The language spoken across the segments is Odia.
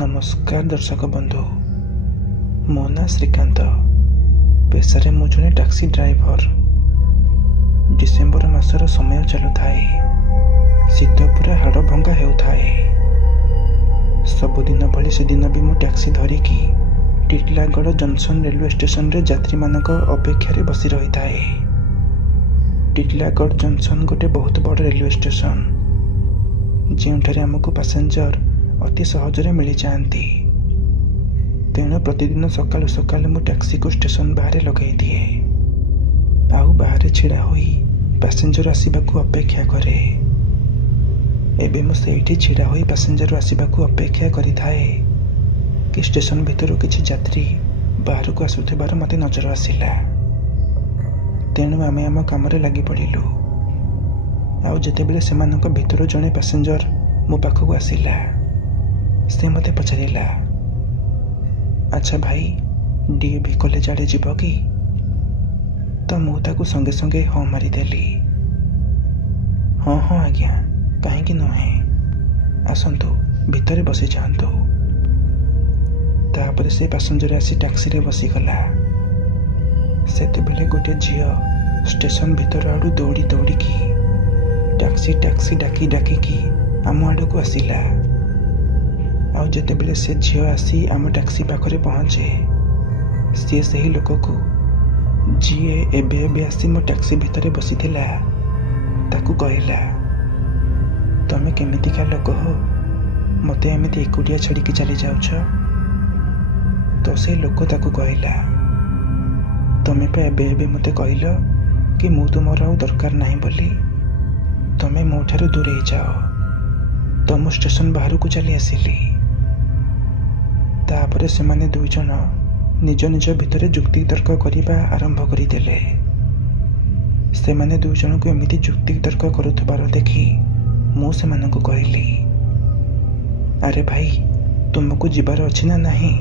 नमस्कार दर्शक बंधु, मो ना श्रीकांत। पेशारे मु जने टैक्सी ड्राइवर। डिसेम्बर मासर समय चलु थाए। शीत पूरा हाड़ भंगा हेउथाए। सबुदिन भली से दिन भी मु टैक्सी धरिकी टिटलागढ़ जंक्शन रेलवे स्टेशन रे यात्री मानक अपेक्षा रे बसी रही थाए। टिटलागढ़ जंक्शन गोटे बहुत बड़ रेलवे स्टेशन, ଯେଉଁଠାରେ ଆମକୁ ପାସେଞ୍ଜର ଅତି ସହଜରେ ମିଳି ଯାଆନ୍ତି। ତେଣୁ ପ୍ରତିଦିନ ସକାଳୁ ସକାଳୁ ମୁଁ ଟ୍ୟାକ୍ସିକୁ ଷ୍ଟେସନ ବାହାରେ ଲଗାଇ ଦିଏ, ଆଉ ବାହାରେ ଛିଡ଼ା ହୋଇ ପାସେଞ୍ଜର ଆସିବାକୁ ଅପେକ୍ଷା କରେ। ଏବେ ମୁଁ ସେଇଠି ଛିଡ଼ା ହୋଇ ପାସେଞ୍ଜର ଆସିବାକୁ ଅପେକ୍ଷା କରିଥାଏ କି ଷ୍ଟେସନ ଭିତରୁ କିଛି ଯାତ୍ରୀ ବାହାରକୁ ଆସୁଥିବାର ମୋତେ ନଜର ଆସିଲା। ତେଣୁ ଆମେ ଆମ କାମରେ ଲାଗି ପଡ଼ିଲୁ। ଆଉ ଯେତେବେଳେ ସେମାନଙ୍କ ଭିତରୁ ଜଣେ ପାସେଞ୍ଜର ମୋ ପାଖକୁ ଆସିଲା, ସେ ମୋତେ ପଚାରିଲା, ଆଚ୍ଛା ଭାଇ, ଡିଏଭି କଲେଜ ଆଡ଼େ ଯିବ କି? ତ ମୁଁ ତାକୁ ସଙ୍ଗେ ସଙ୍ଗେ ହଁ ମାରିଦେଲି। ହଁ ହଁ ଆଜ୍ଞା, କାହିଁକି ନୁହେଁ, ଆସନ୍ତୁ ଭିତରେ ବସିଯାଆନ୍ତୁ। ତାପରେ ସେ ପାସେଞ୍ଜର ଆସି ଟ୍ୟାକ୍ସିରେ ବସିଗଲା। ସେତେବେଳେ ଗୋଟିଏ ଝିଅ ଷ୍ଟେସନ ଭିତର ଆଡ଼ୁ ଦୌଡ଼ି ଦୌଡ଼ିକି ଟ୍ୟାକ୍ସି ଟ୍ୟାକ୍ସି ଡାକି ଡାକିକି ଆମ ଆଡ଼କୁ ଆସିଲା। ଆଉ ଯେତେବେଳେ ସେ ଝିଅ ଆସି ଆମ ଟ୍ୟାକ୍ସି ପାଖରେ ପହଞ୍ଚେ, ସିଏ ସେହି ଲୋକକୁ ଯିଏ ଏବେ ଏବେ ଆସି ମୋ ଟ୍ୟାକ୍ସି ଭିତରେ ବସିଥିଲା ତାକୁ କହିଲା, ତମେ କେମିତିକା ଲୋକ ହୋ, ମୋତେ ଏମିତି ଏକୁଟିଆ ଛାଡ଼ିକି ଚାଲି ଯାଉଛ? ତ ସେ ଲୋକ ତାକୁ କହିଲା, ତମେ ପା ଏବେ ଏବେ ମୋତେ କହିଲ କି ମୁଁ ତୁମର ଆଉ ଦରକାର ନାହିଁ ବୋଲି। ତମେ ମୋ ଠାରୁ ଦୂରେଇ ଯାଅ। ତ ମୁଁ ଷ୍ଟେସନ ବାହାରକୁ ଚାଲି ଆସିଲି। ତାପରେ ସେମାନେ ଦୁଇ ଜଣ ନିଜ ନିଜ ଭିତରେ ଯୁକ୍ତି ତର୍କ କରିବା ଆରମ୍ଭ କରିଦେଲେ। ସେମାନେ ଦୁଇ ଜଣଙ୍କୁ ଏମିତି ଯୁକ୍ତି ତର୍କ କରୁଥିବାର ଦେଖି ମୁଁ ସେମାନଙ୍କୁ କହିଲି, ଆରେ ଭାଇ, ତୁମକୁ ଯିବାର ଅଛି ନା ନାହିଁ?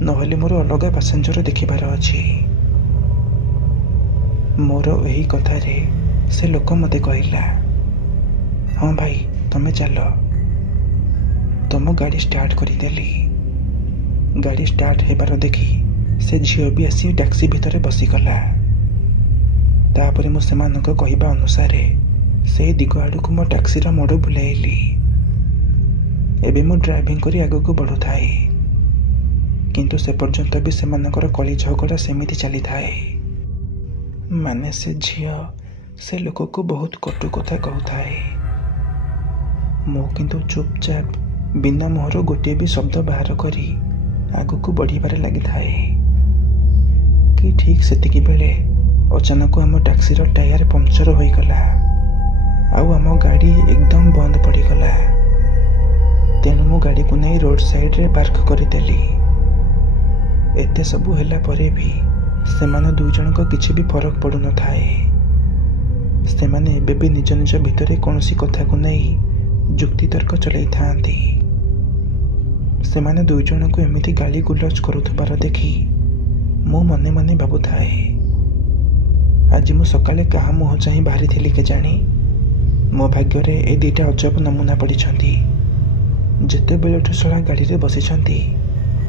ନହେଲେ ମୋର ଅଲଗା ପାସେଞ୍ଜର ଦେଖିବାର ଅଛି। ମୋର ଏହି କଥାରେ ସେ ଲୋକ ମୋତେ କହିଲା, ହଁ ଭାଇ, ତମେ ଚାଲ। ତମ ଗାଡ଼ି ଷ୍ଟାର୍ଟ କରିଦେଲି। ଗାଡ଼ି ଷ୍ଟାର୍ଟ ହେବାର ଦେଖି ସେ ଝିଅ ବି ଆସି ଟ୍ୟାକ୍ସି ଭିତରେ ବସିଗଲା। ତାପରେ ମୁଁ ସେମାନଙ୍କ କହିବା ଅନୁସାରେ ସେଇ ଦିଗ ଆଡ଼କୁ ମୋ ଟ୍ୟାକ୍ସିର ମୋଡ଼ ବୁଲାଇଲି। ଏବେ ମୁଁ ଡ୍ରାଇଭିଂ କରି ଆଗକୁ ବଢ଼ୁଥାଏ, କିନ୍ତୁ ସେ ପର୍ଯ୍ୟନ୍ତ ବି ସେମାନଙ୍କର କଳି ଝଗଡ଼ା ସେମିତି ଚାଲିଥାଏ। ମାନେ ସେ ଝିଅ ସେ ଲୋକକୁ ବହୁତ କଟୁ କଥା କହୁଥାଏ। ମୁଁ କିନ୍ତୁ ଚୁପଚାପ ବିନା ମୁହଁରୁ ଗୋଟିଏ ବି ଶବ୍ଦ ବାହାର କରି ଆଗକୁ ବଢ଼ିବାରେ ଲାଗିଥାଏ କି ଠିକ୍ ସେତିକି ବେଳେ ଅଚାନକ ଆମ ଟ୍ୟାକ୍ସିର ଟାୟାର ପମ୍ପଚର ହୋଇଗଲା, ଆଉ ଆମ ଗାଡ଼ି ଏକଦମ ବନ୍ଦ ପଡ଼ିଗଲା। ତେଣୁ ମୁଁ ଗାଡ଼ିକୁ ନେଇ ରୋଡ଼ ସାଇଡ଼ରେ ପାର୍କ କରିଦେଲି। ଏତେ ସବୁ ହେଲା ପରେ ବି ସେମାନେ ଦୁଇ ଜଣଙ୍କ କିଛି ବି ଫରକ ପଡ଼ୁନଥାଏ। ସେମାନେ ଏବେ ବି ନିଜ ନିଜ ଭିତରେ କୌଣସି କଥାକୁ ନେଇ ଯୁକ୍ତିତର୍କ ଚଲାଇଥାନ୍ତି। ସେମାନେ ଦୁଇ ଜଣଙ୍କୁ ଏମିତି ଗାଳି ଗୁଲଜ କରୁଥିବାର ଦେଖି ମୁଁ ମନେ ମନେ ଭାବୁଥାଏ, ଆଜି ମୁଁ ସକାଳେ କାହା ମୁହଁ ଚାହିଁ ବାହାରିଥିଲି କେଜାଣି? ମୋ ଭାଗ୍ୟରେ ଏ ଦୁଇଟା ଅଜବ ନମୁନା ପଡ଼ିଛନ୍ତି। ଯେତେବେଳଠୁ ଶଳା ଗାଡ଼ିରେ ବସିଛନ୍ତି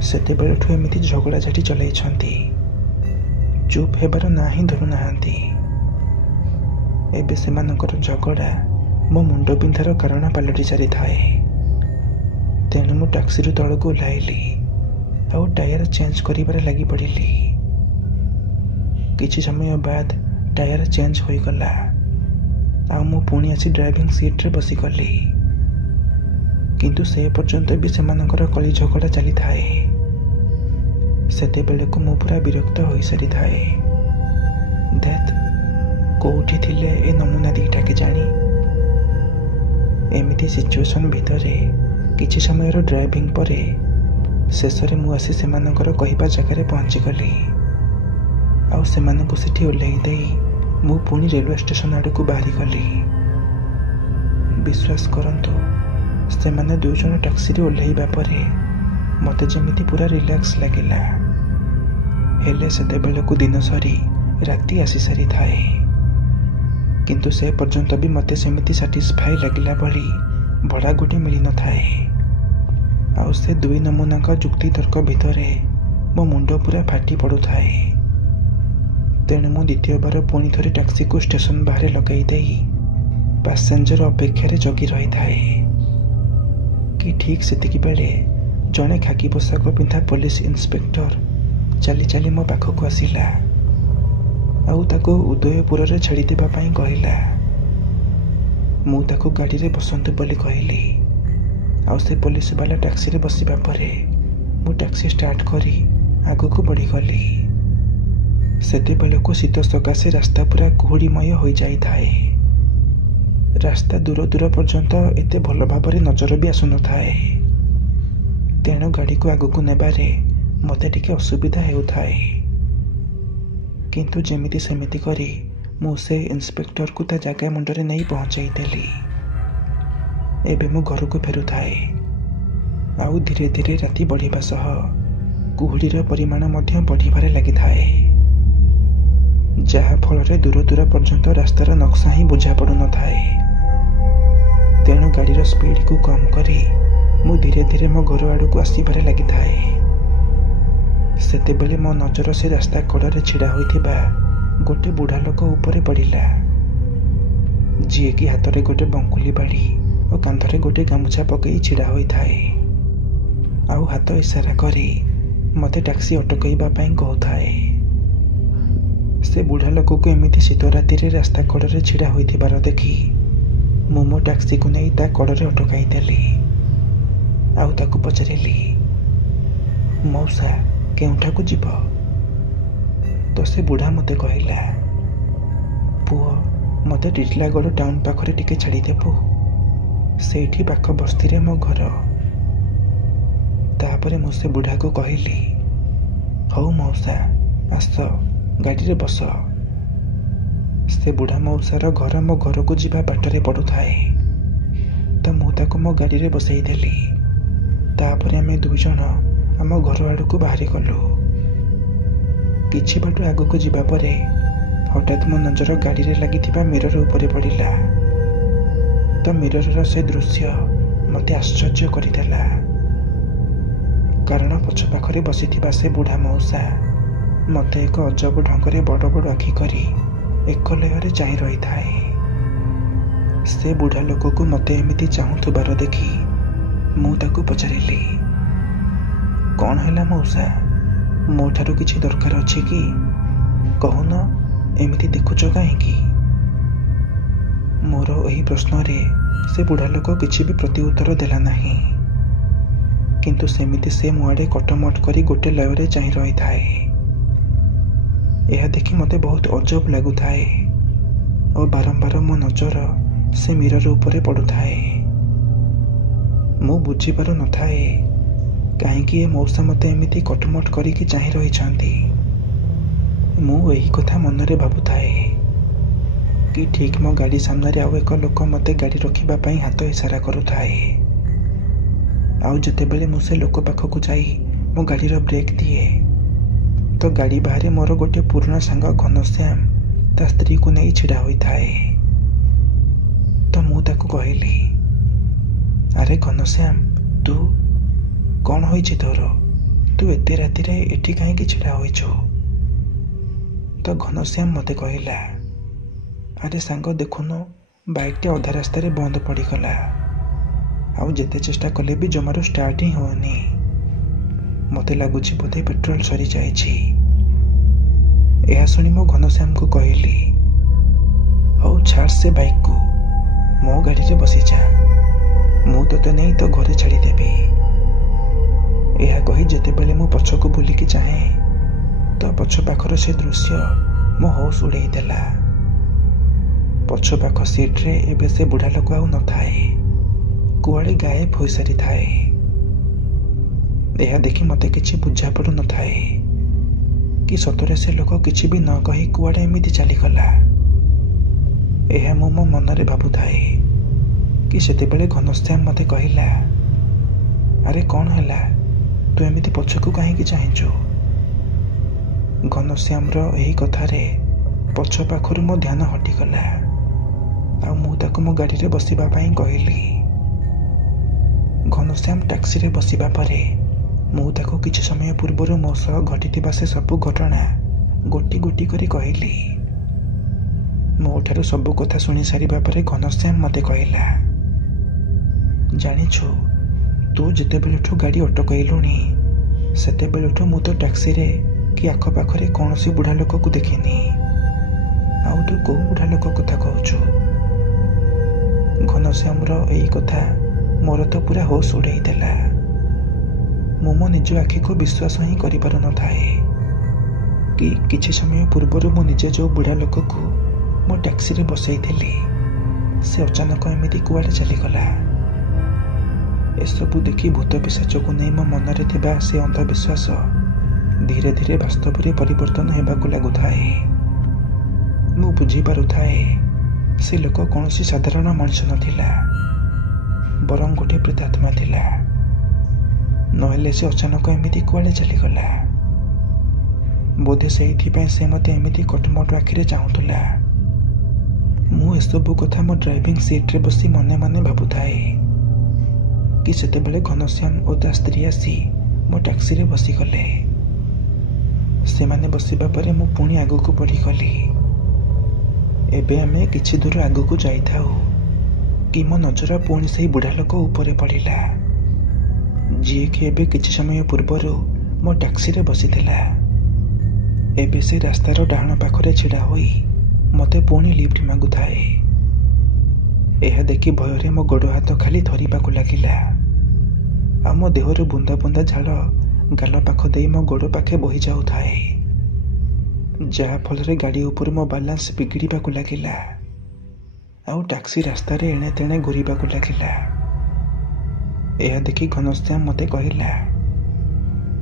ସେତେବେଳଠୁ ଏମିତି ଝଗଡ଼ା ଝାଟି ଚଲାଇଛନ୍ତି। ଚୁପ୍ ହେବାର ନାଁ ହିଁ ଧରୁନାହାନ୍ତି। ଏବେ ସେମାନଙ୍କର ଝଗଡ଼ା ମୋ ମୁଣ୍ଡ ବିନ୍ଧାର କାରଣ ପାଲଟି ଚାଲିଥାଏ। ତେଣୁ ମୁଁ ଟ୍ୟାକ୍ସିରୁ ତଳକୁ ଓହ୍ଲାଇଲି, ଆଉ ଟାୟାର ଚେଞ୍ଜ କରିବାରେ ଲାଗି ପଡ଼ିଲି। କିଛି ସମୟ ବାଦ ଟାୟାର ଚେଞ୍ଜ ହୋଇଗଲା, ଆଉ ମୁଁ ପୁଣି ଆସି ଡ୍ରାଇଭିଂ ସିଟ୍ରେ ବସିଗଲି। କିନ୍ତୁ ସେ ପର୍ଯ୍ୟନ୍ତ ବି ସେମାନଙ୍କର କଳି ଝଗଡ଼ା ଚାଲିଥାଏ। ସେତେବେଳକୁ ମୁଁ ପୁରା ବିରକ୍ତ ହୋଇସାରିଥାଏ। ଧେତ୍, କୋଉଠି ଥିଲେ ଏ ନମୁନା ଦିଟା କେଜାଣି? ଏମିତି ସିଚୁଏସନ୍ ଭିତରେ କିଛି ସମୟର ଡ୍ରାଇଭିଂ ପରେ ଶେଷରେ ମୁଁ ଆସି ସେମାନଙ୍କର କହିବା ଜାଗାରେ ପହଞ୍ଚିଗଲି। ଆଉ ସେମାନଙ୍କୁ ସେଠି ଓହ୍ଲାଇ ଦେଇ ମୁଁ ପୁଣି ରେଲୱେ ଷ୍ଟେସନ ଆଡ଼କୁ ବାହାରିଗଲି। ବିଶ୍ୱାସ କରନ୍ତୁ, ସେମାନେ ଦୁଇ ଜଣ ଟ୍ୟାକ୍ସିରେ ଓହ୍ଲାଇବା ପରେ ମୋତେ ଯେମିତି ପୁରା ରିଲାକ୍ସ ଲାଗିଲା। ହେଲେ ସେତେବେଳକୁ ଦିନ ସରି ରାତି ଆସିସାରିଥାଏ। କିନ୍ତୁ ସେ ପର୍ଯ୍ୟନ୍ତ ବି ମୋତେ ସେମିତି ସାଟିସ୍ଫାଏ ଲାଗିଲା ଭଳି ଭଡ଼ା ଗୋଟେ ମିଳିନଥାଏ। ଆଉ ସେ ଦୁଇ ନମୁନାଙ୍କ ଯୁକ୍ତିତର୍କ ଭିତରେ ମୋ ମୁଣ୍ଡ ପୁରା ଫାଟି ପଡ଼ୁଥାଏ। ତେଣୁ ମୁଁ ଦ୍ୱିତୀୟବାର ପୁଣି ଥରେ ଟ୍ୟାକ୍ସିକୁ ଷ୍ଟେସନ ବାହାରେ ଲଗାଇ ଦେଇ ପାସେଞ୍ଜର ଅପେକ୍ଷାରେ ଜଗି ରହିଥାଏ କି ଠିକ୍ ସେତିକି ବେଳେ ଜଣେ ଖାକି ପୋଷାକ ପିନ୍ଧା ପୋଲିସ ଇନ୍ସପେକ୍ଟର ଚାଲି ଚାଲି ମୋ ପାଖକୁ ଆସିଲା ଆଉ ତାକୁ ଉଦୟପୁରରେ ଛାଡ଼ିଦେବା ପାଇଁ କହିଲା। ମୁଁ ତାକୁ ଗାଡ଼ିରେ ବସନ୍ତୁ ବୋଲି କହିଲି ଆଉ ସେ ପୋଲିସ ବାଲା ଟ୍ୟାକ୍ସିରେ ବସିବା ପରେ ମୁଁ ଟ୍ୟାକ୍ସି ଷ୍ଟାର୍ଟ କରି ଆଗକୁ ବଢ଼ିଗଲି। ସେତେବେଳକୁ ଶୀତ ସକାଶେ ରାସ୍ତା ପୁରା କୁହୁଡ଼ିମୟ ହୋଇଯାଇଥାଏ। ରାସ୍ତା ଦୂର ଦୂର ପର୍ଯ୍ୟନ୍ତ ଏତେ ଭଲ ଭାବରେ ନଜର ବି ଆସୁନଥାଏ। ତେଣୁ ଗାଡ଼ିକୁ ଆଗକୁ ନେବାରେ ମୋତେ ଟିକେ ଅସୁବିଧା ହେଉଥାଏ। କିନ୍ତୁ ଯେମିତି ସେମିତି କରି ମୁଁ ସେ ଇନ୍ସପେକ୍ଟରକୁ ତା ଜାଗା ମୁଣ୍ଡରେ ନେଇ ପହଞ୍ଚାଇ ଦେଲି। ଏବେ ମୁଁ ଘରକୁ ଫେରୁଥାଏ ଆଉ ଧୀରେ ଧୀରେ ରାତି ବଢ଼ିବା ସହ କୁହୁଡ଼ିର ପରିମାଣ ମଧ୍ୟ ବଢ଼ିବାରେ ଲାଗିଥାଏ, ଯାହା ଫଳରେ ଦୂର ଦୂର ପର୍ଯ୍ୟନ୍ତ ରାସ୍ତାର ନକ୍ସା ହିଁ ବୁଝା ପଡ଼ୁନଥାଏ। ତେଣୁ ଗାଡ଼ିର ସ୍ପିଡକୁ କମ୍ କରି ମୁଁ ଧୀରେ ଧୀରେ ମୋ ଘର ଆଡ଼କୁ ଆସିବାରେ ଲାଗିଥାଏ। ସେତେବେଳେ ମୋ ନଜର ସେ ରାସ୍ତା କଡ଼ରେ ଛିଡ଼ା ହୋଇଥିବା ଗୋଟେ ବୁଢ଼ା ଲୋକ ଉପରେ ପଡ଼ିଲା, ଯିଏକି ହାତରେ ଗୋଟେ ବଙ୍କୁଲି ବାଡ଼ି ଓ କାନ୍ଧରେ ଗୋଟେ ଗାମୁଛା ପକାଇ ଛିଡ଼ା ହୋଇଥାଏ ଆଉ ହାତ ଇସାରା କରି ମୋତେ ଟ୍ୟାକ୍ସି ଅଟକାଇବା ପାଇଁ କହୁଥାଏ। ସେ ବୁଢ଼ା ଲୋକକୁ ଏମିତି ଶୀତ ରାତିରେ ରାସ୍ତା କଡ଼ରେ ଛିଡ଼ା ହୋଇଥିବାର ଦେଖି ମୁଁ ମୋ ଟ୍ୟାକ୍ସିକୁ ନେଇ ତା କଡ଼ରେ ଅଟକାଇ ଦେଲି ଆଉ ତାକୁ ପଚାରିଲି, ମଉସା କେଉଁଠାକୁ ଯିବ? ତ ସେ ବୁଢ଼ା ମୋତେ କହିଲା, ପୁଅ ମୋତେ ଟିଟିଲାଗଡ଼ ଟାଉନ ପାଖରେ ଟିକେ ଛାଡ଼ିଦେବୁ, ସେଇଠି ପାଖ ବସ୍ତିରେ ମୋ ଘର। ତାପରେ ମୁଁ ସେ ବୁଢ଼ାକୁ କହିଲି, ହଉ ମଉସା ଆସ ଗାଡ଼ିରେ ବସ। ସେ ବୁଢ଼ା ମଉସାର ଘର ମୋ ଘରକୁ ଯିବା ବାଟରେ ପଡ଼ୁଥାଏ, ତ ମୁଁ ତାକୁ ମୋ ଗାଡ଼ିରେ ବସେଇ ଦେଲି। ତାପରେ ଆମେ ଦୁଇ ଜଣ ଆମ ଘର ଆଡ଼କୁ ବାହାରିଗଲୁ। କିଛି ବାଟ ଆଗକୁ ଯିବା ପରେ ହଠାତ୍ ମୋ ନଜର ଗାଡ଼ିରେ ଲାଗିଥିବା ମିରର ଉପରେ ପଡ଼ିଲା। ତ ମିରରର ସେ ଦୃଶ୍ୟ ମୋତେ ଆଶ୍ଚର୍ଯ୍ୟ କରିଦେଲା, କାରଣ ପଛ ପାଖରେ ବସିଥିବା ସେ ବୁଢ଼ା ମଉସା ମୋତେ ଏକ ଅଜବ ଢଙ୍ଗରେ ବଡ଼ ବଡ଼ ଆଖି କରି ଏକ ଲୟରେ ଚାହିଁ ରହିଥାଏ। ସେ ବୁଢ଼ା ଲୋକକୁ ମୋତେ ଏମିତି ଚାହୁଁଥିବାର ଦେଖି ମୁଁ ତାକୁ ପଚାରିଲି, କ'ଣ ହେଲା ମଉସା, ମୋ ଠାରୁ କିଛି ଦରକାର ଅଛି କି? କହୁନ, ଏମିତି ଦେଖୁଛ କାହିଁକି? ମୋର ଏହି ପ୍ରଶ୍ନରେ ସେ ବୁଢ଼ା ଲୋକ କିଛି ବି ପ୍ରତି ଉତ୍ତର ଦେଲା ନାହିଁ, କିନ୍ତୁ ସେମିତି ସେ ମୋ ଆଡ଼େ କଟମଟ କରି ଗୋଟେ ଲୟରେ ଚାହିଁ ରହିଥାଏ। ଏହା ଦେଖି ମୋତେ ବହୁତ ଅଜବ ଲାଗୁଥାଏ ଓ ବାରମ୍ବାର ମୋ ନଜର ସେ ମିରର ଉପରେ ପଡ଼ୁଥାଏ। ମୁଁ ବୁଝିପାରୁନଥାଏ କାହିଁକି ଏ ମଉସା ମୋତେ ଏମିତି କଟମଟ କରିକି ଚାହିଁ ରହିଛନ୍ତି। ମୁଁ ଏହି କଥା ମନରେ ଭାବୁଥାଏ କି ଠିକ୍ ମୋ ଗାଡ଼ି ସାମ୍ନାରେ ଆଉ ଏକ ଲୋକ ମୋତେ ଗାଡ଼ି ରଖିବା ପାଇଁ ହାତ ଇସାରା କରୁଥାଏ। ଆଉ ଯେତେବେଳେ ମୁଁ ସେ ଲୋକ ପାଖକୁ ଯାଇ ମୋ ଗାଡ଼ିର ବ୍ରେକ୍ ଦିଏ ତ ଗାଡ଼ି ବାହାରେ ମୋର ଗୋଟେ ପୁରୁଣା ସାଙ୍ଗ ଘନଶ୍ୟାମ ତା ସ୍ତ୍ରୀକୁ ନେଇ ଛିଡ଼ା ହୋଇଥାଏ। ତ ମୁଁ ତାକୁ କହିଲି, ଆରେ ଘନଶ୍ୟାମ, ତୁ କ'ଣ ହୋଇଛି ତୋର? ତୁ ଏତେ ରାତିରେ ଏଠି କାହିଁକି ଛିଡ଼ା ହୋଇଛୁ? ତ ଘନଶ୍ୟାମ ମୋତେ କହିଲା, ଆରେ ସାଙ୍ଗ ଦେଖୁନୁ, ବାଇକ୍ଟା ଅଧା ରାସ୍ତାରେ ବନ୍ଦ ପଡ଼ିଗଲା ଆଉ ଯେତେ ଚେଷ୍ଟା କଲେ ବି ଜମାରୁ ଷ୍ଟାର୍ଟ ହିଁ ହେଉନି। ମୋତେ ଲାଗୁଛି ବୋଧେ ପେଟ୍ରୋଲ ସରିଯାଇଛି। ଏହା ଶୁଣି ମୁଁ ଘନଶ୍ୟାମକୁ କହିଲି, ହଉ ଛାଡ଼ ସେ ବାଇକ୍କୁ, ମୋ ଗାଡ଼ିରେ ବସିଯା, ମୁଁ ତୋତେ ନେଇ ତୋ ଘରେ ଛାଡ଼ିଦେବି। ଏହା କହି ଯେତେବେଳେ ମୁଁ ପଛକୁ ବୁଲିକି ଚାହେଁ ତ ପଛ ପାଖର ସେ ଦୃଶ୍ୟ ମୋ ହୋସ୍ ଉଡ଼େଇ ଦେଲା। ପଛ ପାଖ ସିଟ୍ରେ ଏବେ ସେ ବୁଢ଼ା ଲୋକ ଆଉ ନଥାଏ, କୁଆଡ଼େ ଗାୟବ ହୋଇସାରିଥାଏ। ଏହା ଦେଖି ମୋତେ କିଛି ବୁଝା ପଡ଼ୁନଥାଏ କି ସତରେ ସେ ଲୋକ କିଛି ବି ନ କହି କୁଆଡ଼େ ଏମିତି ଚାଲିଗଲା। ଏହା ମୁଁ ମୋ ମନରେ ଭାବୁଥାଏ କି ସେତେବେଳେ ଘନଶ୍ୟାମ ମୋତେ କହିଲା, ଆରେ କ'ଣ ହେଲା, ତୁ ଏମିତି ପଛକୁ କାହିଁକି ଚାହିଁଛୁ? ଘନଶ୍ୟାମର ଏହି କଥାରେ ପଛ ପାଖରୁ ମୋ ଧ୍ୟାନ ହଟିଗଲା ଆଉ ମୁଁ ତାକୁ ମୋ ଗାଡ଼ିରେ ବସିବା ପାଇଁ କହିଲି। ଘନଶ୍ୟାମ ଟ୍ୟାକ୍ସିରେ ବସିବା ପରେ ମୁଁ ତାକୁ କିଛି ସମୟ ପୂର୍ବରୁ ମୋ ସହ ଘଟିଥିବା ସେ ସବୁ ଘଟଣା ଗୋଟି ଗୋଟି କରି କହିଲି। ମୋ ଠାରୁ ସବୁ କଥା ଶୁଣି ସାରିବା ପରେ ଘନଶ୍ୟାମ ମୋତେ କହିଲା, ଜାଣିଛୁ, ତୁ ଯେତେବେଳଠୁ ଗାଡ଼ି ଅଟକାଇଲୁଣି ସେତେବେଳଠୁ ମୁଁ ତ ଟ୍ୟାକ୍ସିରେ କି ଆଖପାଖରେ କୌଣସି ବୁଢ଼ା ଲୋକକୁ ଦେଖିନି। ଆଉ ତୁ କୋଉ ବୁଢ଼ା ଲୋକ କଥା କହୁଛୁ? ଘନଶ୍ୟାମର ଏଇ କଥା ମୋର ତ ପୁରା ହୋସ୍ ଉଡ଼େଇ ଦେଲା। ମୁଁ ମୋ ନିଜ ଆଖିକୁ ବିଶ୍ୱାସ ହିଁ କରିପାରୁନଥାଏ କି କିଛି ସମୟ ପୂର୍ବରୁ ମୁଁ ନିଜେ ଯେଉଁ ବୁଢ଼ା ଲୋକକୁ ମୋ ଟ୍ୟାକ୍ସିରେ ବସେଇଥିଲି ସେ ଅଚାନକ ଏମିତି କୁଆଡ଼େ ଚାଲିଗଲା। ଏସବୁ ଦେଖି ଭୂତ ପିଶାଚକୁ ନେଇ ମୋ ମନରେ ଥିବା ସେ ଅନ୍ଧବିଶ୍ୱାସ ଧୀରେ ଧୀରେ ବାସ୍ତବରେ ପରିବର୍ତ୍ତନ ହେବାକୁ ଲାଗୁଥାଏ। ମୁଁ ବୁଝିପାରୁଥାଏ ସେ ଲୋକ କୌଣସି ସାଧାରଣ ମଣିଷ ନଥିଲା, ବରଂ ଗୋଟିଏ ପ୍ରେତାତ୍ମା ଥିଲା। ନହେଲେ ସେ ଅଚାନକ ଏମିତି କୁଆଡ଼େ ଚାଲିଗଲା? ବୋଧେ ସେଇଥିପାଇଁ ସେ ମୋତେ ଏମିତି କଟମଟ ଆଖିରେ ଚାହୁଁଥିଲା। ମୁଁ ଏସବୁ କଥା ମୋ ଡ୍ରାଇଭିଂ ସିଟ୍ରେ ବସି ମନେ ମନେ ଭାବୁଥାଏ କି ସେତେବେଳେ ଘନଶ୍ୟାମ ଓ ତା ସ୍ତ୍ରୀ ଆସି ମୋ ଟ୍ୟାକ୍ସିରେ ବସିଗଲେ। ସେମାନେ ବସିବା ପରେ ମୁଁ ପୁଣି ଆଗକୁ ବଢ଼ିଗଲି। ଏବେ ଆମେ କିଛି ଦୂର ଆଗକୁ ଯାଇଥାଉ କି ମୋ ନଜର ପୁଣି ସେହି ବୁଢ଼ା ଲୋକ ଉପରେ ପଡ଼ିଲା, ଯିଏକି ଏବେ କିଛି ସମୟ ପୂର୍ବରୁ ମୋ ଟ୍ୟାକ୍ସିରେ ବସିଥିଲା। ଏବେ ସେ ରାସ୍ତାର ଡାହାଣ ପାଖରେ ଛିଡ଼ା ହୋଇ ମୋତେ ପୁଣି ଲିଫ୍ଟ ମାଗୁଥାଏ। ଏହା ଦେଖି ଭୟରେ ମୋ ଗୋଡ଼ ହାତ ଖାଲି ଥରିବାକୁ ଲାଗିଲା ଆଉ ମୋ ଦେହରୁ ବୁନ୍ଦା ବୁନ୍ଦା ଝାଳ ଗାଲ ପାଖ ଦେଇ ମୋ ଗୋଡ଼ ପାଖେ ବୋହି ଯାଉଥାଏ, ଯାହାଫଳରେ ଗାଡ଼ି ଉପରୁ ମୋ ବାଲାନ୍ସ ବିଗିଡ଼ିବାକୁ ଲାଗିଲା ଆଉ ଟ୍ୟାକ୍ସି ରାସ୍ତାରେ ଏଣେ ତେଣେ ଘୂରିବାକୁ ଲାଗିଲା। ଏହା ଦେଖି ଘନଶ୍ୟାମ ମୋତେ କହିଲା,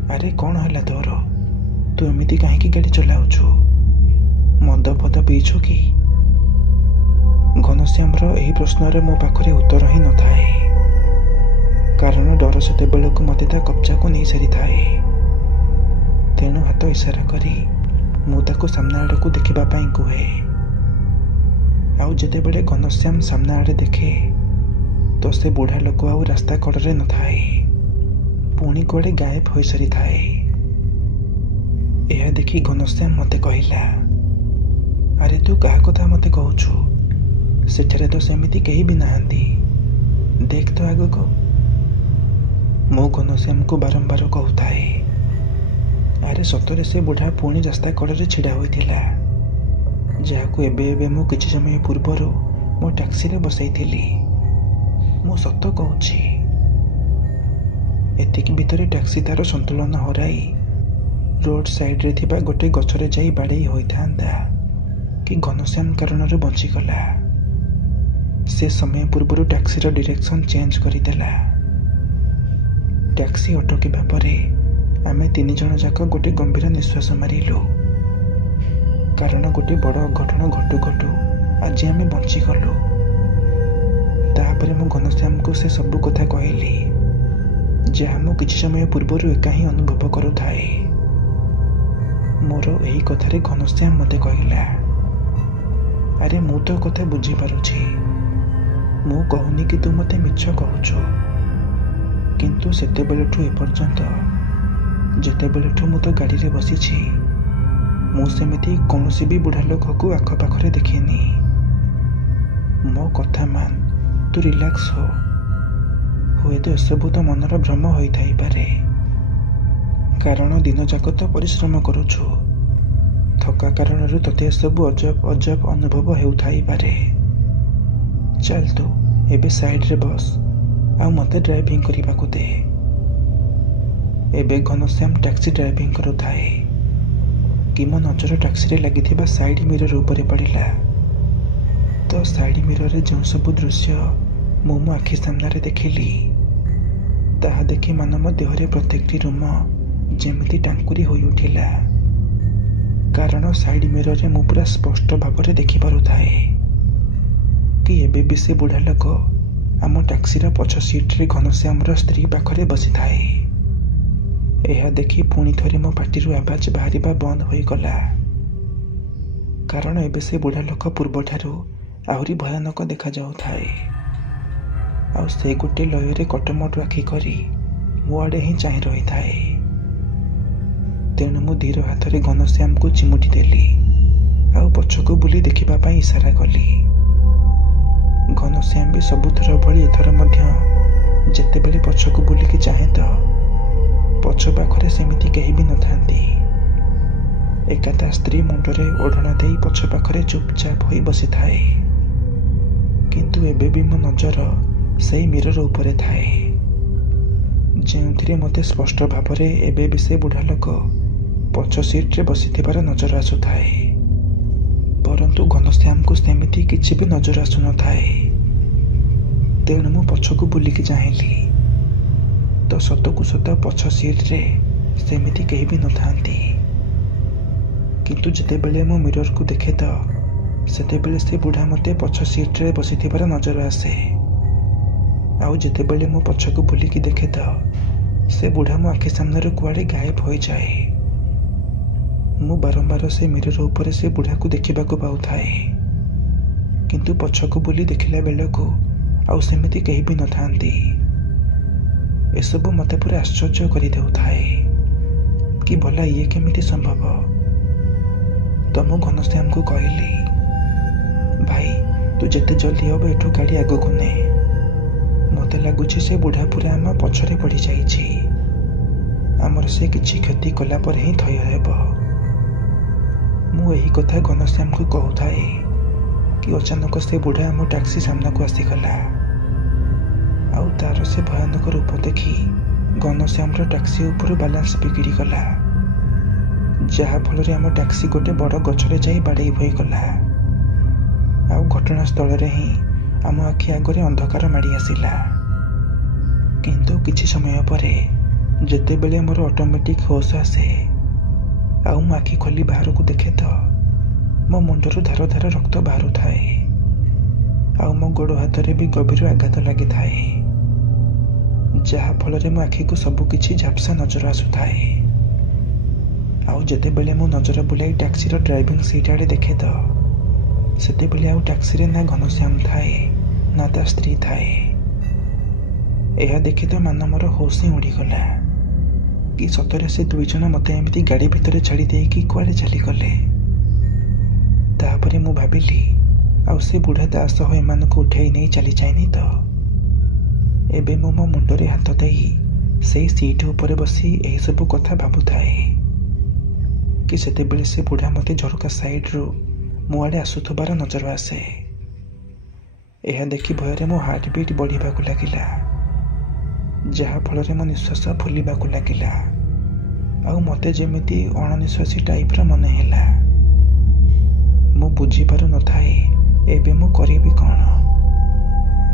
ଆରେ କ'ଣ ହେଲା ତୋର? ତୁ ଏମିତି କାହିଁକି ଗାଡ଼ି ଚଲାଉଛୁ? ମଦ ଫଦ ପିଇଛୁ କି? ଘନଶ୍ୟାମର ଏହି ପ୍ରଶ୍ନରେ ମୋ ପାଖରେ ଉତ୍ତର ହିଁ ନଥାଏ, କାରଣ ଡର ସେତେବେଳକୁ ମୋତେ ତା କବ୍ଜାକୁ ନେଇ ସାରିଥାଏ। ତେଣୁ ହାତ ଇସାରା କରି ମୁଁ ତାକୁ ସାମ୍ନା ଆଡ଼କୁ ଦେଖିବା ପାଇଁ କୁହେ। ଆଉ ଯେତେବେଳେ ଘନଶ୍ୟାମ ସାମ୍ନା ଆଡ଼େ ଦେଖେ ତ ସେ ବୁଢ଼ା ଲୋକ ଆଉ ରାସ୍ତା କଡ଼ରେ ନଥାଏ, ପୁଣି କୁଆଡ଼େ ଗାୟବ ହୋଇସାରିଥାଏ। ଏହା ଦେଖି ଘନଶ୍ୟାମ ମୋତେ କହିଲା, ଆରେ ତୁ କାହା କଥା ମୋତେ କହୁଛୁ? ସେଠାରେ ତ ସେମିତି କେହି ବି ନାହାନ୍ତି, ଦେଖ ତ ଆଗକୁ। ମୁଁ ଘନଶ୍ୟାମକୁ ବାରମ୍ବାର କହୁଥାଏ, ଆରେ ସତରେ ସେ ବୁଢ଼ା ପୁଣି ରାସ୍ତା କଡ଼ରେ ଛିଡ଼ା ହୋଇଥିଲା, ଯାହାକୁ ଏବେ ଏବେ ମୁଁ କିଛି ସମୟ ପୂର୍ବରୁ ମୋ ଟ୍ୟାକ୍ସିରେ ବସାଇଥିଲି। ମୁଁ ସତ କହୁଛି। ଏତିକି ଭିତରେ ଟ୍ୟାକ୍ସି ତାର ସନ୍ତୁଳନ ହରାଇ ରୋଡ୍ ସାଇଡ୍ରେ ଥିବା ଗୋଟେ ଗଛରେ ଯାଇ ବାଡ଼େଇ ହୋଇଥାନ୍ତା କି ଘନଶ୍ୟାମ କାରଣରୁ ବଞ୍ଚିଗଲା। ସେ ସମୟ ପୂର୍ବରୁ ଟ୍ୟାକ୍ସିର ଡିରେକ୍ସନ୍ ଚେଞ୍ଜ କରିଦେଲା। ଟ୍ୟାକ୍ସି ଅଟକିବା ପରେ ଆମେ 3 ଜଣ ଯାକ ଗୋଟେ ଗମ୍ଭୀର ନିଶ୍ୱାସ ମାରିଲୁ, କାରଣ ଗୋଟେ ବଡ଼ ଅଘଟଣ ଘଟୁ ଘଟୁ ଆଜି ଆମେ ବଞ୍ଚିଗଲୁ। ତାପରେ ମୁଁ ଘନଶ୍ୟାମକୁ ସେ ସବୁ କଥା କହିଲି ଯାହା ମୁଁ କିଛି ସମୟ ପୂର୍ବରୁ ଏକା ହିଁ ଅନୁଭବ କରୁଥାଏ। ମୋର ଏହି କଥାରେ ଘନଶ୍ୟାମ ମୋତେ କହିଲା, ଆରେ ମୁଁ ତୋ କଥା ବୁଝିପାରୁଛି, ମୁଁ କହୁନି କି ତୁ ମୋତେ ମିଛ କହୁଛୁ, କିନ୍ତୁ ସେତେବେଳଠୁ ଏପର୍ଯ୍ୟନ୍ତ ଯେତେବେଳଠୁ ମୁଁ ତ ଗାଡ଼ିରେ ବସିଛି ମୁଁ ସେମିତି କୌଣସି ବି ବୁଢ଼ା ଲୋକକୁ ଆଖପାଖରେ ଦେଖିନି। ମୋ କଥା ମାନ, ତୁ ରିଲାକ୍ସ ହୋ। ହୁଏତ ଏସବୁ ତ ମନର ଭ୍ରମ ହୋଇଥାଇପାରେ, କାରଣ ଦିନଯାକ ତ ପରିଶ୍ରମ କରୁଛୁ, ଥକା କାରଣରୁ ତୋତେ ଏସବୁ ଅଜବ ଅଜବ ଅନୁଭବ ହେଉଥାଇପାରେ। ଚାଲ ତୁ ଏବେ ସାଇଡ୍ରେ ବସ୍ ଆଉ ମୋତେ ଡ୍ରାଇଭିଂ କରିବାକୁ ଦେ। ଏବେ ଘନଶ୍ୟାମ ଟ୍ୟାକ୍ସି ଡ୍ରାଇଭିଂ କରୁଥାଏ କି ମୋ ନଜର ଟ୍ୟାକ୍ସିରେ ଲାଗିଥିବା ସାଇଡ୍ ମିରର ଉପରେ ପଡ଼ିଲା। ତ ସାଇଡ୍ ମିରରରେ ଯେଉଁ ସବୁ ଦୃଶ୍ୟ ମୁଁ ମୋ ଆଖି ସାମ୍ନାରେ ଦେଖିଲି ତାହା ଦେଖି ମାନ ମୋ ଦେହରେ ପ୍ରତ୍ୟେକଟି ରୁମ ଯେମିତି ଟାଙ୍କୁରି ହୋଇ ଉଠିଲା, କାରଣ ସାଇଡ୍ ମିରରରେ ମୁଁ ପୁରା ସ୍ପଷ୍ଟ ଭାବରେ ଦେଖିପାରୁଥାଏ କି ଏବେ ବି ସେ ବୁଢ଼ା ଲୋକ ଆମ ଟ୍ୟାକ୍ସିର ପଛ ସିଟ୍ରେ ଘନଶ୍ୟାମର ସ୍ତ୍ରୀ ପାଖରେ ବସିଥାଏ। ଏହା ଦେଖି ପୁଣି ଥରେ ମୋ ପାଟିରୁ ଆବାଜ ବାହାରିବା ବନ୍ଦ ହୋଇଗଲା, କାରଣ ଏବେ ସେ ବୁଢ଼ା ଲୋକ ପୂର୍ବଠାରୁ ଆହୁରି ଭୟାନକ ଦେଖାଯାଉଥାଏ। ଆଉ ସେ ଗୋଟେ ଲୟରେ କଟମଟ ଆଖି କରି ମୋ ଆଡ଼େ ହିଁ ଚାହିଁ ରହିଥାଏ। ତେଣୁ ମୁଁ ଧୀର ହାତରେ ଘନଶ୍ୟାମକୁ ଚିମୁଟି ଦେଲି ଆଉ ପଛକୁ ବୁଲି ଦେଖିବା ପାଇଁ ଇସାରା କଲି। ଘନଶ୍ୟାମ ବି ସବୁଥର ଭଳି ଏଥର ମଧ୍ୟ ଯେତେବେଳେ ପଛକୁ ବୁଲିକି ଚାହେଁ ତ ପଛ ପାଖରେ ସେମିତି କେହି ବି ନଥାନ୍ତି। ଏକା ତା ସ୍ତ୍ରୀ ମୁଣ୍ଡରେ ଓଢ଼ଣା ଦେଇ ପଛ ପାଖରେ ଚୁପଚାପ ହୋଇ ବସିଥାଏ। କିନ୍ତୁ ଏବେ ବି ମୋ ନଜର ସେଇ ମିରର ଉପରେ ଥାଏ, ଯେଉଁଥିରେ ମୋତେ ସ୍ପଷ୍ଟ ଭାବରେ ଏବେ ବି ସେ ବୁଢ଼ା ଲୋକ ପଛ ସିଟ୍ରେ ବସିଥିବାର ନଜର ଆସୁଥାଏ। ପରନ୍ତୁ ଘନଶ୍ୟାମକୁ ସେମିତି କିଛି ବି ନଜର ଆସୁନଥାଏ। ତେଣୁ ମୁଁ ପଛକୁ ବୁଲିକି ଚାହିଁଲି ତ ସତକୁ ସତ ପଛ ସିଟ୍ରେ ସେମିତି କେହି ବି ନଥାନ୍ତି। କିନ୍ତୁ ଯେତେବେଳେ ମୁଁ ମିରରକୁ ଦେଖେ ତ ସେତେବେଳେ ସେ ବୁଢ଼ା ମୋତେ ପଛ ସିଟ୍ରେ ବସିଥିବାର ନଜର ଆସେ। ଆଉ ଯେତେବେଳେ ମୁଁ ପଛକୁ ବୁଲିକି ଦେଖେ ତ ସେ ବୁଢ଼ା ମୋ ଆଖି ସାମ୍ନାରୁ କୁଆଡ଼େ ଗାୟବ ହୋଇଯାଏ। ମୁଁ ବାରମ୍ବାର ସେ ମିରର ଉପରେ ସେ ବୁଢ଼ାକୁ ଦେଖିବାକୁ ପାଉଥାଏ, କିନ୍ତୁ ପଛକୁ ବୁଲି ଦେଖିଲା ବେଳକୁ ଆଉ ସେମିତି କେହି ବି ନଥାନ୍ତି। ଏସବୁ ମୋତେ ପୁରା ଆଶ୍ଚର୍ଯ୍ୟ କରିଦେଉଥାଏ କି ଭଲା ଇଏ କେମିତି ସମ୍ଭବ। ତ ମୁଁ ଘନଶ୍ୟାମକୁ କହିଲି, ଭାଇ ତୁ ଯେତେ ଜଲ୍ଦି ହେବ ଏଠୁ ଗାଡ଼ି ଆଗକୁ ନେ। ମୋତେ ଲାଗୁଛି ସେ ବୁଢ଼ା ପୁରା ଆମ ପଛରେ ପଡ଼ିଯାଇଛି। ଆମର ସେ କିଛି କ୍ଷତି କଲା ପରେ ହିଁ ଥୟ ହେବ। ମୁଁ ଏହି କଥା ଘନଶ୍ୟାମକୁ କହୁଥାଏ କି ଅଚାନକ ସେ ବୁଢ଼ା ଆମ ଟ୍ୟାକ୍ସି ସାମ୍ନାକୁ ଆସିଗଲା। ଆଉ ତାର ସେ ଭୟାନକ ରୂପ ଦେଖି ଘନଶ୍ୟାମର ଟ୍ୟାକ୍ସି ଉପରୁ ବାଲାନ୍ସ ବିଗିଡ଼ିଗଲା, ଯାହାଫଳରେ ଆମ ଟ୍ୟାକ୍ସି ଗୋଟେ ବଡ଼ ଗଛରେ ଯାଇ ବାଡ଼େଇ ହୋଇଗଲା। ଆଉ ଘଟଣାସ୍ଥଳରେ ହିଁ ଆମ ଆଖି ଆଗରେ ଅନ୍ଧକାର ମାଡ଼ି ଆସିଲା। କିନ୍ତୁ କିଛି ସମୟ ପରେ ଯେତେବେଳେ ମୋର ଅଟୋମେଟିକ୍ ହୋସ୍ ଆସେ ଆଉ ମୁଁ ଆଖି ଖୋଲି ବାହାରକୁ ଦେଖେ ତ ମୋ ମୁଣ୍ଡରୁ ଧାର ଧାର ରକ୍ତ ବାହାରୁଥାଏ ଆଉ ମୋ ଗୋଡ଼ ହାତରେ ବି ଗଭୀର ଆଘାତ ଲାଗିଥାଏ, ଯାହାଫଳରେ ମୋ ଆଖିକୁ ସବୁକିଛି ଝାପ୍ସା ନଜର ଆସୁଥାଏ। ଆଉ ଯେତେବେଳେ ମୁଁ ନଜର ବୁଲାଇ ଟ୍ୟାକ୍ସିର ଡ୍ରାଇଭିଂ ସିଟ୍ ଆଡ଼େ ଦେଖେ ତ ସେତେବେଳେ ଆଉ ଟ୍ୟାକ୍ସିରେ ନା ଘନଶ୍ୟାମ ଥାଏ ନା ତା ସ୍ତ୍ରୀ ଥାଏ। ଏହା ଦେଖି ତ ମୋର ହୋସ୍ ହିଁ ଉଡ଼ିଗଲା କି ସତରେ ସେ ଦୁଇଜଣ ମୋତେ ଏମିତି ଗାଡ଼ି ଭିତରେ ଛାଡ଼ି ଦେଇକି କୁଆଡ଼େ ଚାଲିଗଲେ। ତାପରେ ମୁଁ ଭାବିଲି ଆଉ ସେ ବୁଢ଼ା ତା ସହ ଏମାନଙ୍କୁ ଉଠାଇ ନେଇ ଚାଲିଯାଇନି ତ। ଏବେ ମୁଁ ମୋ ମୁଣ୍ଡରେ ହାତ ଦେଇ ସେଇ ସିଟ୍ ଉପରେ ବସି ଏହିସବୁ କଥା ଭାବୁଥାଏ କି ସେତେବେଳେ ସେ ବୁଢ଼ା ମୋତେ ଝରକା ସାଇଡ଼ରୁ ମୋ ଆଡ଼େ ଆସୁଥିବାର ନଜର ଆସେ। ଏହା ଦେଖି ଭୟରେ ମୋ ହାର୍ଟ ବିଟ୍ ବଢ଼ିବାକୁ ଲାଗିଲା, ଯାହାଫଳରେ ମୋ ନିଶ୍ୱାସ ଫୁଲିବାକୁ ଲାଗିଲା ଆଉ ମୋତେ ଯେମିତି ଅଣନିଶ୍ୱାସୀ ଟାଇପ୍ର ମନେ ହେଲା। ମୁଁ ବୁଝିପାରୁନଥାଏ ଏବେ ମୁଁ କରିବି କ'ଣ,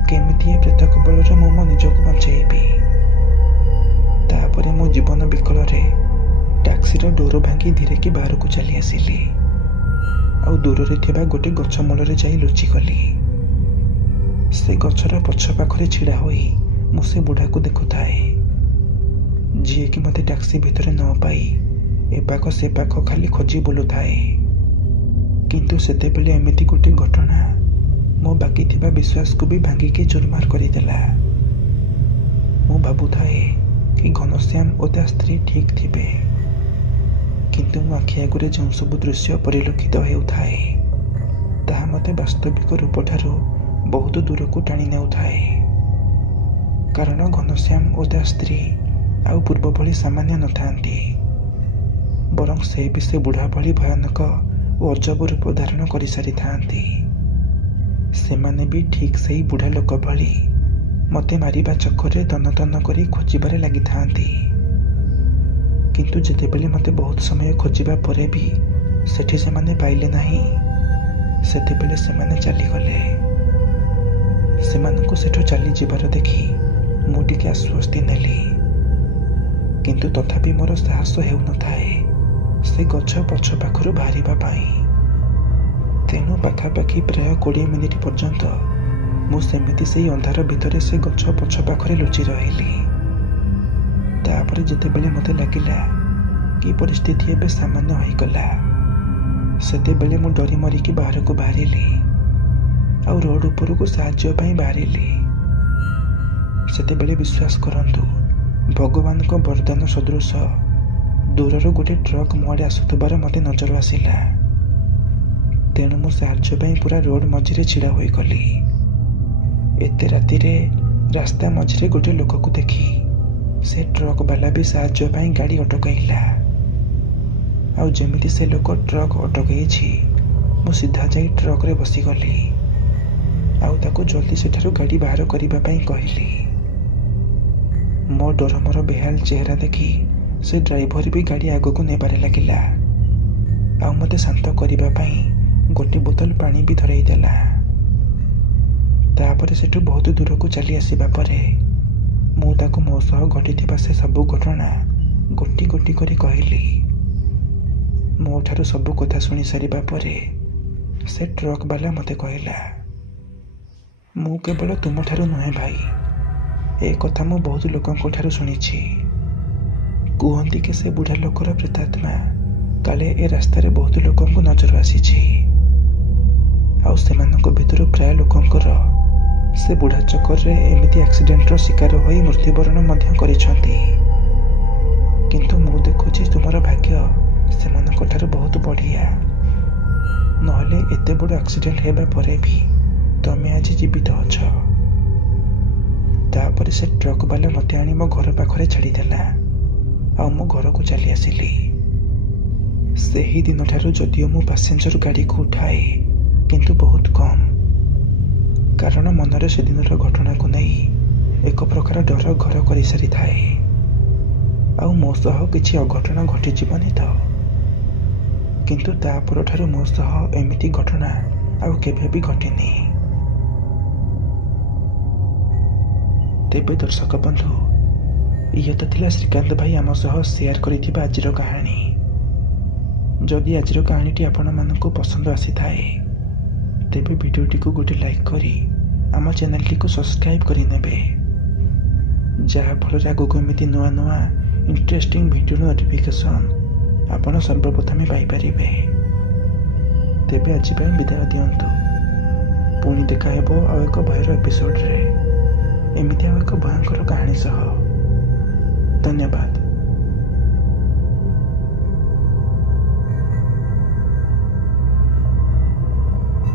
କେମିତି ଏ ପ୍ରେତ କବଳରୁ ମୁଁ ମୋ ନିଜକୁ ବଞ୍ଚାଇବି। ତାପରେ ମୁଁ ଜୀବନ ବିକଳରେ ଟ୍ୟାକ୍ସିର ଡୋର ଭାଙ୍ଗି ଧୀରେକି ବାହାରକୁ ଚାଲି ଆସିଲି ଆଉ ଦୂରରେ ଥିବା ଗୋଟେ ଗଛ ମୂଳରେ ଯାଇ ଲୁଚିଗଲି। ସେ ଗଛର ପଛ ପାଖରେ ଛିଡ଼ା ହୋଇ ମୁଁ ସେ ବୁଢ଼ାକୁ ଦେଖୁଥାଏ, ଯିଏକି ମୋତେ ଟ୍ୟାକ୍ସି ଭିତରେ ନ ପାଇ ଏପାଖ ସେପାଖ ଖାଲି ଖୋଜି ବୁଲୁଥାଏ। କିନ୍ତୁ ସେତେବେଳେ ଏମିତି ଗୋଟେ ଘଟଣା ମୋ ବାକି ଥିବା ବିଶ୍ୱାସକୁ ବି ଭାଙ୍ଗିକି ଚୁରମାର କରିଦେଲା। ମୁଁ ଭାବୁଥାଏ କି ଘନଶ୍ୟାମ ଓ ତା ସ୍ତ୍ରୀ ଠିକ୍ ଥିବେ, କିନ୍ତୁ ମୋ ଆଖି ଆଗରେ ଯେଉଁ ସବୁ ଦୃଶ୍ୟ ପରିଲକ୍ଷିତ ହେଉଥାଏ ତାହା ମୋତେ ବାସ୍ତବିକ ରୂପଠାରୁ ବହୁତ ଦୂରକୁ ଟାଣି ନେଉଥାଏ। କାରଣ ଘନଶ୍ୟାମ ଓ ତା ସ୍ତ୍ରୀ ଆଉ ପୂର୍ବ ଭଳି ସାମାନ୍ୟ ନଥାନ୍ତି, ବରଂ ସେ ବି ସେ ବୁଢ଼ା ଭଳି ଭୟାନକ ଓ ଅଜବ ରୂପ ଧାରଣ କରିସାରିଥାନ୍ତି। ସେମାନେ ବି ଠିକ୍ ସେଇ ବୁଢ଼ା ଲୋକ ଭଳି ମୋତେ ମାରିବା ଚକ୍କରରେ ତନ ତନ କରି ଖୋଜିବାରେ ଲାଗିଥାନ୍ତି। କିନ୍ତୁ ଯେତେବେଳେ ମୋତେ ବହୁତ ସମୟ ଖୋଜିବା ପରେ ବି ସେଠି ସେମାନେ ପାଇଲେ ନାହିଁ, ସେତେବେଳେ ସେମାନେ ଚାଲିଗଲେ। ସେମାନଙ୍କୁ ସେଠୁ ଚାଲିଯିବାର ଦେଖି ମୁଁ ଟିକେ ଆଶ୍ୱସ୍ତି ନେଲି, କିନ୍ତୁ ତଥାପି ମୋର ସାହସ ହେଉନଥାଏ ସେ ଗଛ ପଛ ପାଖରୁ ବାହାରିବା ପାଇଁ। ତେଣୁ ପାଖାପାଖି ପ୍ରାୟ 20 ମିନିଟ୍ ପର୍ଯ୍ୟନ୍ତ ମୁଁ ସେମିତି ସେଇ ଅନ୍ଧାର ଭିତରେ ସେ ଗଛ ପଛ ପାଖରେ ଲୁଚି ରହିଲି। ତାପରେ ଯେତେବେଳେ ମୋତେ ଲାଗିଲା କି ପରିସ୍ଥିତି ଏବେ ସାମାନ୍ୟ ହୋଇଗଲା, ସେତେବେଳେ ମୁଁ ଡରି ମରିକି ବାହାରକୁ ବାହାରିଲି ଆଉ ରୋଡ଼ ଉପରକୁ ସାହାଯ୍ୟ ପାଇଁ ବାହାରିଲି। ସେତେବେଳେ ବିଶ୍ୱାସ କରନ୍ତୁ, ଭଗବାନଙ୍କ ବରଦାନ ସଦୃଶ ଦୂରରୁ ଗୋଟିଏ ଟ୍ରକ୍ ମୋ ଆଡ଼େ ଆସୁଥିବାର ମୋତେ ନଜର ଆସିଲା। ତେଣୁ ମୁଁ ସାହାଯ୍ୟ ପାଇଁ ପୁରା ରୋଡ଼ ମଝିରେ ଛିଡ଼ା ହୋଇଗଲି। ଏତେ ରାତିରେ ରାସ୍ତା ମଝିରେ ଗୋଟିଏ ଲୋକକୁ ଦେଖି ସେ ଟ୍ରକ୍ ବାଲା ବି ସାହାଯ୍ୟ ପାଇଁ ଗାଡ଼ି ଅଟକାଇଲା। ଆଉ ଯେମିତି ସେ ଲୋକ ଟ୍ରକ୍ ଅଟକେଇଛି, ମୁଁ ସିଧା ଯାଇ ଟ୍ରକ୍ରେ ବସିଗଲି। ଆଉ ତାକୁ ଜଲ୍ଦି ସେଠାରୁ ଗାଡ଼ି ବାହାର କରିବା ପାଇଁ କହିଲି। ମୋ ଡରମର ବେହାଲ ଚେହେରା ଦେଖି ସେ ଡ୍ରାଇଭର ବି ଗାଡ଼ି ଆଗକୁ ନେବାରେ ଲାଗିଲା। ଆଉ ମୋତେ ଶାନ୍ତ କରିବା ପାଇଁ ଗୋଟିଏ ବୋତଲ ପାଣି ବି ଧରାଇ ଦେଲା। ତାପରେ ସେଠୁ ବହୁତ ଦୂରକୁ ଚାଲି ଆସିବା ପରେ ମୁଁ ତାକୁ ମୋ ସହ ଘଟିଥିବା ସେ ସବୁ ଘଟଣା ଗୋଟି ଗୋଟି କରି କହିଲି। ମୋ ଠାରୁ ସବୁ କଥା ଶୁଣି ସାରିବା ପରେ ସେ ଟ୍ରକ୍ ବାଲା ମୋତେ କହିଲା, ମୁଁ କେବଳ ତୁମଠାରୁ ନୁହେଁ ଭାଇ, ଏ କଥା ମୁଁ ବହୁତ ଲୋକଙ୍କ ଠାରୁ ଶୁଣିଛି। କୁହନ୍ତି କି ସେ ବୁଢ଼ା ଲୋକର ପ୍ରେତାତ୍ମା କାଳେ ଏ ରାସ୍ତାରେ ବହୁତ ଲୋକଙ୍କୁ ନଜର ଆସିଛି। ଆଉ ସେମାନଙ୍କ ଭିତରୁ ପ୍ରାୟ ଲୋକଙ୍କର ସେ ବୁଢ଼ା ଚକରରେ ଏମିତି ଆକ୍ସିଡେଣ୍ଟର ଶିକାର ହୋଇ ମୃତ୍ୟୁବରଣ ମଧ୍ୟ କରିଛନ୍ତି। କିନ୍ତୁ ମୁଁ ଦେଖୁଛି ତୁମର ଭାଗ୍ୟ ସେମାନଙ୍କ ଠାରୁ ବହୁତ ବଢ଼ିଆ। ନହେଲେ ଏତେ ବଡ଼ ଆକ୍ସିଡେଣ୍ଟ ହେବା ପରେ ବି ତମେ ଆଜି ଜୀବିତ ଅଛ। ତାପରେ ସେ ଟ୍ରକ୍ ବାଲା ମୋତେ ଆଣି ମୋ ଘର ପାଖରେ ଛାଡ଼ିଦେଲା। ଆଉ ମୁଁ ଘରକୁ ଚାଲି ଆସିଲି। ସେହି ଦିନଠାରୁ ଯଦିଓ ମୁଁ ପାସେଞ୍ଜର ଗାଡ଼ିକୁ ଉଠାଏ, କିନ୍ତୁ ବହୁତ କମ୍। କାରଣ ମନରେ ସେଦିନର ଘଟଣାକୁ ନେଇ ଏକ ପ୍ରକାର ଡର ଘର କରିସାରିଥାଏ। ଆଉ ମୋ ସହ କିଛି ଅଘଟଣ ଘଟିଯିବନି ତ। କିନ୍ତୁ ତା ପରଠାରୁ ମୋ ସହ ଏମିତି ଘଟଣା ଆଉ କେବେ ବି ଘଟିନି। ତେବେ ଦର୍ଶକ ବନ୍ଧୁ, ଇଏ ତ ଥିଲା ଶ୍ରୀକାନ୍ତ ଭାଇ ଆମ ସହ ସେୟାର କରିଥିବା ଆଜିର କାହାଣୀ। ଯଦି ଆଜିର କାହାଣୀଟି ଆପଣମାନଙ୍କୁ ପସନ୍ଦ ଆସିଥାଏ, ତେବେ ଭିଡ଼ିଓଟିକୁ ଗୋଟେ ଲାଇକ୍ କରି ଆମ ଚ୍ୟାନେଲଟିକୁ ସବସ୍କ୍ରାଇବ୍ କରିନେବେ, ଯାହାଫଳରେ ଆଗକୁ ଏମିତି ନୂଆ ନୂଆ ଇଣ୍ଟରେଷ୍ଟିଂ ଭିଡ଼ିଓର ନୋଟିଫିକେସନ୍ ଆପଣ ସର୍ବପ୍ରଥମେ ପାଇପାରିବେ। ତେବେ ଆଜି ପାଇଁ ବିଦାୟ ଦିଅନ୍ତୁ। ପୁଣି ଦେଖା ହେବ ଆଉ ଏକ ଭୟର ଏପିସୋଡ଼ରେ, ଏମିତି ଆଉ ଏକ ଭୟଙ୍କର କାହାଣୀ ସହ। ଧନ୍ୟବାଦ।